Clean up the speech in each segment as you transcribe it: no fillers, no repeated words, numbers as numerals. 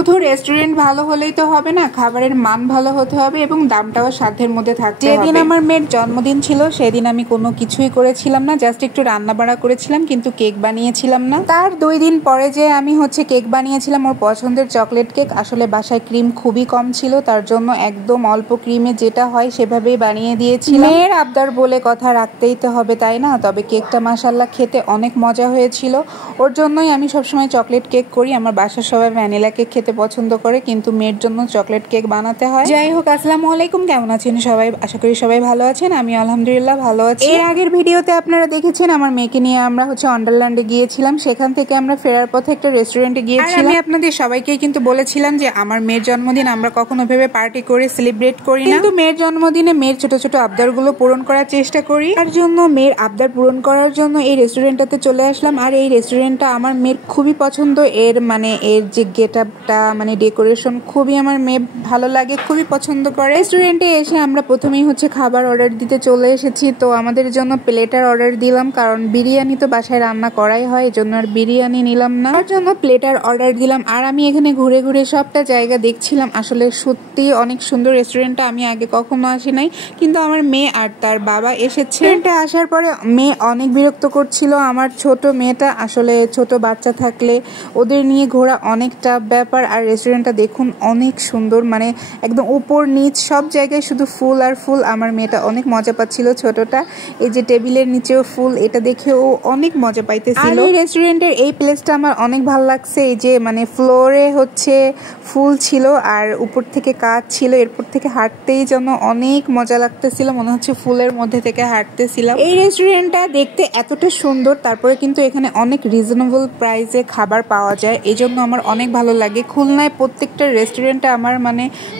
শুধু রেস্টুরেন্ট ভালো হলেই তো হবে না, খাবারের মান ভালো হতে হবে এবং দামটাও সাধ্যের মধ্যে থাকতে হবে। যেদিন আমার মেয়ের জন্মদিন ছিল সেদিন আমি কোনো কিছুই করেছিলাম না, জাস্ট একটু রান্না বাড়া করেছিলাম, কিন্তু কেক বানিয়েছিলাম না। তার 2 দিন পরে যে আমি কেক বানিয়েছিলাম, ওর পছন্দের চকলেট কেক। আসলে বাসায় ক্রিম খুবই কম ছিল, তার জন্য একদম অল্প ক্রিমে যেটা হয় সেভাবেই বানিয়ে দিয়েছিলাম। মেয়ের আবদার বলে কথা রাখতেই তো হবে, তাই না? তবে কেকটা মাশাআল্লাহ খেতে অনেক মজা হয়েছিল। ওর জন্যই আমি সবসময় চকলেট কেক করি। আমার বাসার সবাই ভ্যানিলা কেক খেতে পছন্দ করে, কিন্তু মেয়ের জন্য চকলেট কেক বানাতে হয়। যাই হোক, আসসালামু আলাইকুম, কেমন আছেন সবাই? আশা করি সবাই ভালো আছেন। আমি আলহামদুলিল্লাহ ভালো আছি। এর আগের ভিডিওতে আপনারা দেখেছেন আমার মেয়েকে নিয়ে আমরা ওয়ান্ডারল্যান্ডে গিয়েছিলাম। সেখান থেকে আমরা ফেরার পথে একটা রেস্টুরেন্টে গিয়েছিলাম। আমি আপনাদের সবাইকেই কিন্তু বলেছিলাম যে আমার মেয়ের জন্মদিন আমরা কখনো ভেবে পার্টি করে সেলিব্রেট করি না, কিন্তু মেয়ের জন্মদিনে মেয়ের ছোট ছোট আবদারগুলো পূরণ করার চেষ্টা করি। তার জন্য মেয়ের আবদার পূরণ করার জন্য এই রেস্টুরেন্টটাতে চলে আসলাম। আর এই রেস্টুরেন্টটা আমার মেয়ের খুবই পছন্দ। এর যে গেট আপটা, ডেকোরেশন খুবই আমার মেয়ে ভালো লাগে, খুবই পছন্দ করে। রেস্টুরেন্টে এসে আমরা প্রথমেই খাবার অর্ডার দিতে চলে এসেছি। তো আমাদের জন্য প্লেটার অর্ডার দিলাম, কারণ বিরিয়ানি তো বাসায় রান্না করাই হয়, এজন্য আর বিরিয়ানি নিলাম না, তার জন্য প্লেটার অর্ডার দিলাম। আর আমি এখানে ঘুরে ঘুরে সবটা জায়গা দেখছিলাম। আসলে সত্যি অনেক সুন্দর রেস্টুরেন্টটা, আমি আগে কখনো আসি নাই, কিন্তু আমার মেয়ে আর তার বাবা এসেছে। রেস্টুরেন্টে আসার পরে মেয়ে অনেক বিরক্ত করছিল। আমার ছোট মেয়েটা, আসলে ছোট বাচ্চা থাকলে ওদের নিয়ে ঘোরা অনেক টাফ ব্যাপার। আর রেস্টুরেন্টটা দেখুন অনেক সুন্দর, একদম উপর নিচ সব জায়গায় শুধু ফুল আর ফুল। আমার মেয়েটা অনেক মজা পাচ্ছিল ছোটটা, এই যে টেবিলের নিচেও ফুল, এটা দেখে ও অনেক মজা পাইতেছিল। এই রেস্টুরেন্টের এই প্লেসটা আমার অনেক ভালো লাগছে। এই যে ফ্লোরে ফুল ছিল আর উপর থেকে কাচ ছিল, এরপর থেকে হাঁটতেই যেন অনেক মজা লাগতেছিল, মনে হচ্ছে ফুলের মধ্যে থেকে হাঁটতেছিলাম। এই রেস্টুরেন্টটা দেখতে এতটা সুন্দর, তারপরে কিন্তু এখানে অনেক রিজনেবল প্রাইসে খাবার পাওয়া যায়, এই জন্য আমার অনেক ভালো লাগে। খুলনায় প্রত্যেকটা রেস্টুরেন্টে আমার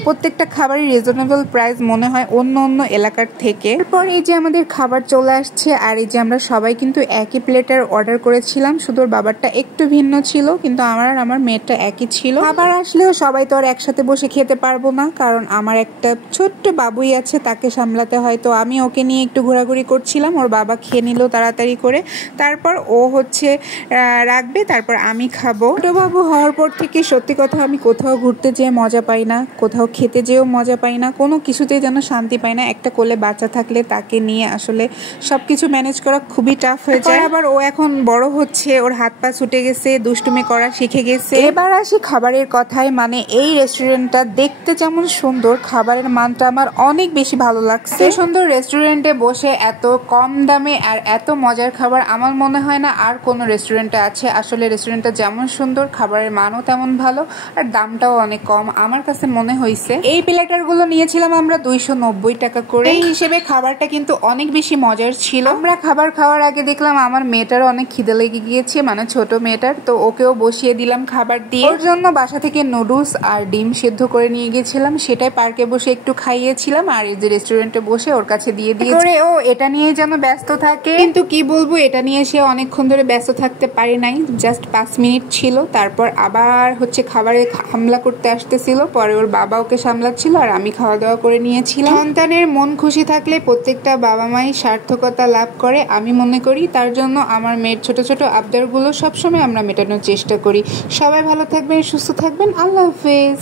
প্রত্যেকটা খাবারই রিজনেবল প্রাইস মনে হয় অন্য অন্য এলাকার থেকে। এরপর এই যে আমাদের খাবার চলে আসছে, আর এই যে আমরা সবাই কিন্তু একই প্লেটার অর্ডার করেছিলাম, শুধু ওর বাবারটা একটু ভিন্ন ছিল, কিন্তু আমার মেয়েরটা একই ছিল। খাবার আসলেও সবাই তো আর একসাথে বসে খেতে পারবো না, কারণ আমার একটা ছোট্ট বাবুই আছে, তাকে সামলাতে হয়। তো আমি ওকে নিয়ে একটু ঘোরাঘুরি করছিলাম, ওর বাবা খেয়ে নিল তাড়াতাড়ি করে, তারপর ও রাখবে, তারপর আমি খাবো। ছোট বাবু হওয়ার পর থেকে সত্যি কথা আমি কোথাও ঘুরতে যেয়ে মজা পাই না, কোথাও খেতে যেয়েও মজা পাই না, কোনো কিছুতেই যেন শান্তি পাই না। একটা কোলে বাচ্চা থাকলে তাকে নিয়ে আসলে সবকিছু ম্যানেজ করা খুবই টাফ হয়ে যায়। আবার ও এখন বড় হচ্ছে, ওর হাত পা ছুটে গেছে, দুষ্টুমি করা শিখে গেছে। এবার আসি খাবারের কথায়। এই রেস্টুরেন্টটা দেখতে যেমন সুন্দর, খাবারের মানটা আমার অনেক বেশি ভালো লাগছে। সুন্দর রেস্টুরেন্টে বসে এত কম দামে আর এত মজার খাবার আমার মনে হয় না আর কোনো রেস্টুরেন্টে আছে। আসলে রেস্টুরেন্টটা যেমন সুন্দর, খাবারের মানও তেমন ভালো, আর দামটাও অনেক কম আমার কাছে মনে হয়েছে। এই প্লেটার গুলো নিয়েছিলাম আমরা 290 টাকা করে। এই হিসেবে খাবারটা কিন্তু অনেক বেশি মজার ছিল। আমরা খাবার খাওয়ার আগে দেখলাম আমার মেয়েটারও অনেক খিদে লেগে গিয়েছে, ছোট মেয়েটার, তো ওকেও বসিয়ে দিলাম খাবার দিয়ে। ওর জন্য বাসা থেকে নুডলস আর ডিম সেদ্ধ করে নিয়ে গেছিলাম, সেটাই পার্কে বসে একটু খাইয়েছিলাম, আর এই যে রেস্টুরেন্টে বসে ওর কাছে দিয়ে দিয়েছি। ও এটা নিয়ে যেন ব্যস্ত থাকে, কিন্তু কি বলবো, এটা নিয়ে সে অনেকক্ষণ ধরে ব্যস্ত থাকতে পারি নাই, জাস্ট 5 মিনিট ছিল। তারপর আবার খাবারে হামলা করতে আসতেছিল, পরে ওর বাবা ওকে সামলাচ্ছিল আর আমি খাওয়া দাওয়া করে নিয়েছিলাম। সন্তানের মন খুশি থাকলে প্রত্যেকটা বাবা মাই সার্থকতা লাভ করে আমি মনে করি। তার জন্য আমার মেয়ের ছোট ছোট আবদারগুলো সবসময় আমরা মেটানোর চেষ্টা করি। সবাই ভালো থাকবেন, সুস্থ থাকবেন, আল্লাহ হাফেজ।